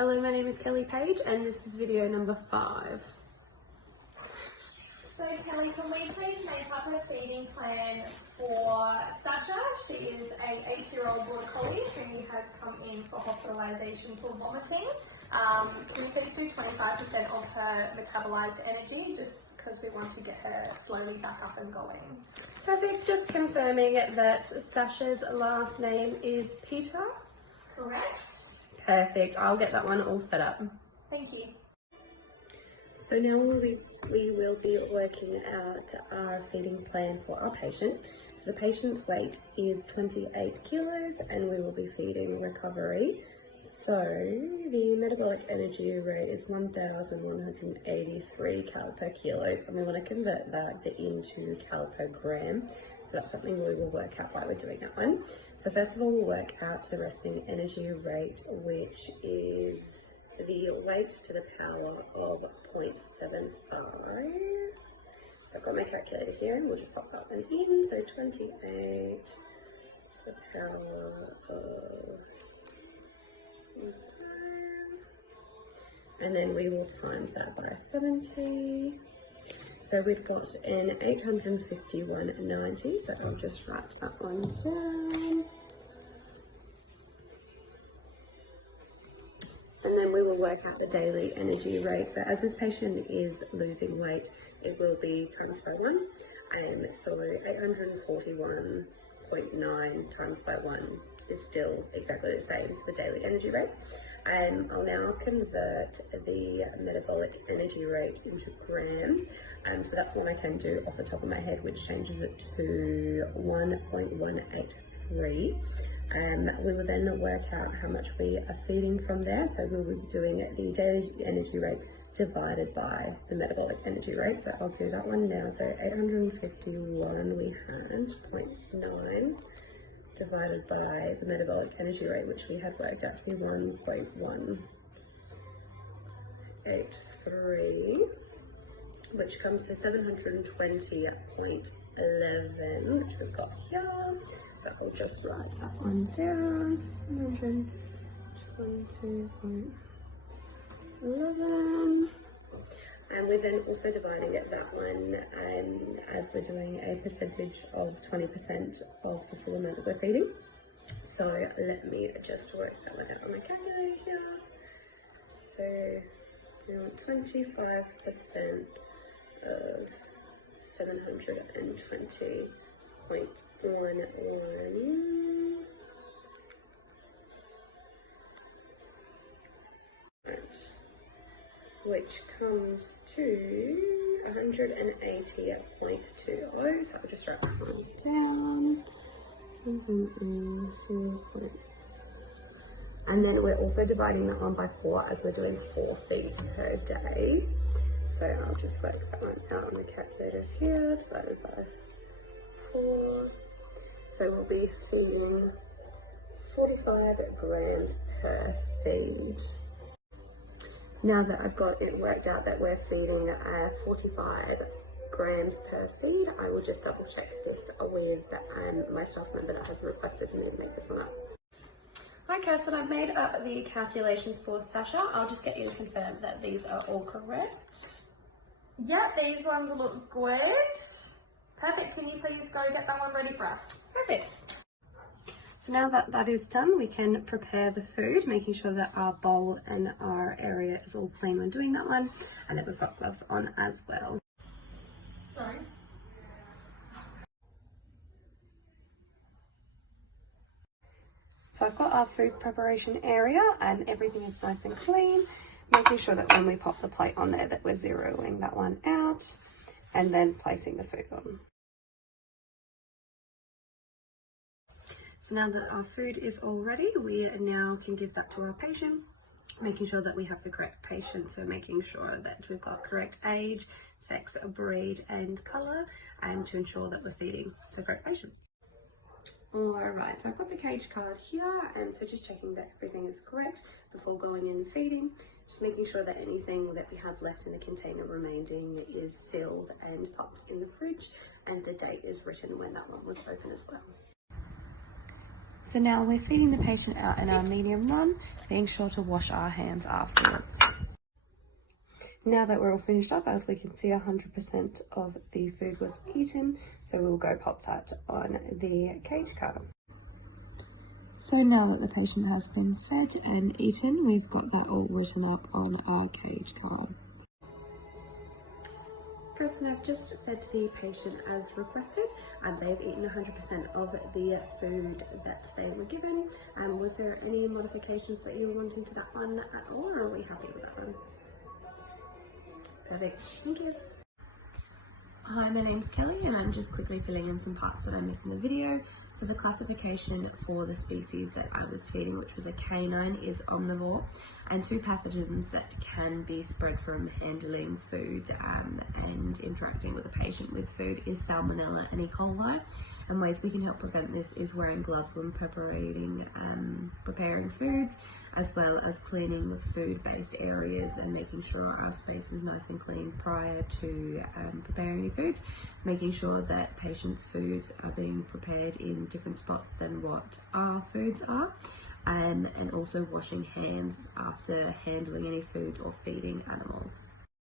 Hello, my name is Kelly Page and this is video number 5. So Kelly, can we please make up a feeding plan for Sasha? She is a 8-year-old border collie who has come in for hospitalisation for vomiting. Can we please do 25% of her metabolised energy just because we want to get her slowly back up and going? Perfect, just confirming that Sasha's last name is Peter. Correct. Perfect, I'll get that one all set up. Thank you. So now we will be working out our feeding plan for our patient. So the patient's weight is 28 kilos and we will be feeding recovery. So the metabolic energy rate is 1,183 cal per kilos and we want to convert that into cal per gram. So that's something we will work out while we're doing that one. So first of all, we'll work out the resting energy rate, which is the weight to the power of 0.75. So I've got my calculator here and we'll just pop that one in. So 28 to the power of, and then we will times that by 70. So we've got an 851.90, so I'll just write that one down. And then we will work out the daily energy rate. So as this patient is losing weight, it will be times by 1. So 841.9 times by 1 is still exactly the same for the daily energy rate. I'll now convert the metabolic energy rate into grams. So that's what I can do off the top of my head, which changes it to 1.183. We will then work out how much we are feeding from there. So we'll be doing the daily energy rate divided by the metabolic energy rate. So I'll do that one now. So 851 we had 0.9 divided by the metabolic energy rate, which we had worked out to be 1.183, which comes to 720.11, which we've got here. So I'll just write that one down, 720.11. And we're then also dividing that one as we're doing a percentage of 20% of the full amount that we're feeding. So let me just work that one out on my calculator here. So we want 25% of 720.11. Which comes to 180.20. So I'll just write that one down. And then we're also dividing that one by 4 as we're doing 4 feeds per day. So I'll just work that one out on the calculators here, divided by 4. So we'll be feeding 45 grams per feed. Now that I've got it worked out that we're feeding 45 grams per feed, I will just double check this with my staff member that has requested me to make this one up. Hi Kirsten, I've made up the calculations for Sasha. I'll just get you to confirm that these are all correct. Yep, these ones look good. Perfect, can you please go get that one ready for us? Perfect. So now that that is done, we can prepare the food, making sure that our bowl and our area is all clean when doing that one, and that we've got gloves on as well. Sorry. So I've got our food preparation area and everything is nice and clean, making sure that when we pop the plate on there that we're zeroing that one out and then placing the food on. So now that our food is all ready, we now can give that to our patient, making sure that we have the correct patient. So making sure that we've got correct age, sex, breed and colour, and to ensure that we're feeding the correct patient. Alright, so I've got the cage card here, and so just checking that everything is correct before going in and feeding. Just making sure that anything that we have left in the container remaining is sealed and popped in the fridge, and the date is written when that one was open as well. So now we're feeding the patient out in our medium run, being sure to wash our hands afterwards. Now that we're all finished up, as we can see, 100% of the food was eaten, so we'll go pop that on the cage card. So now that the patient has been fed and eaten, we've got that all written up on our cage card. And I've just fed the patient as requested, and they've eaten 100% of the food that they were given. Was there any modifications that you were wanting to that one at all, or are we happy with that one? Perfect, thank you. Hi, my name's Kelly, and I'm just quickly filling in some parts that I missed in the video. So the classification for the species that I was feeding, which was a canine, is omnivore, and two pathogens that can be spread from handling food and interacting with a patient with food is Salmonella and E. coli. And ways we can help prevent this is wearing gloves when preparing foods, as well as cleaning food-based areas and making sure our space is nice and clean prior to preparing any foods, making sure that patients' foods are being prepared in different spots than what our foods are, and also washing hands after handling any food or feeding animals.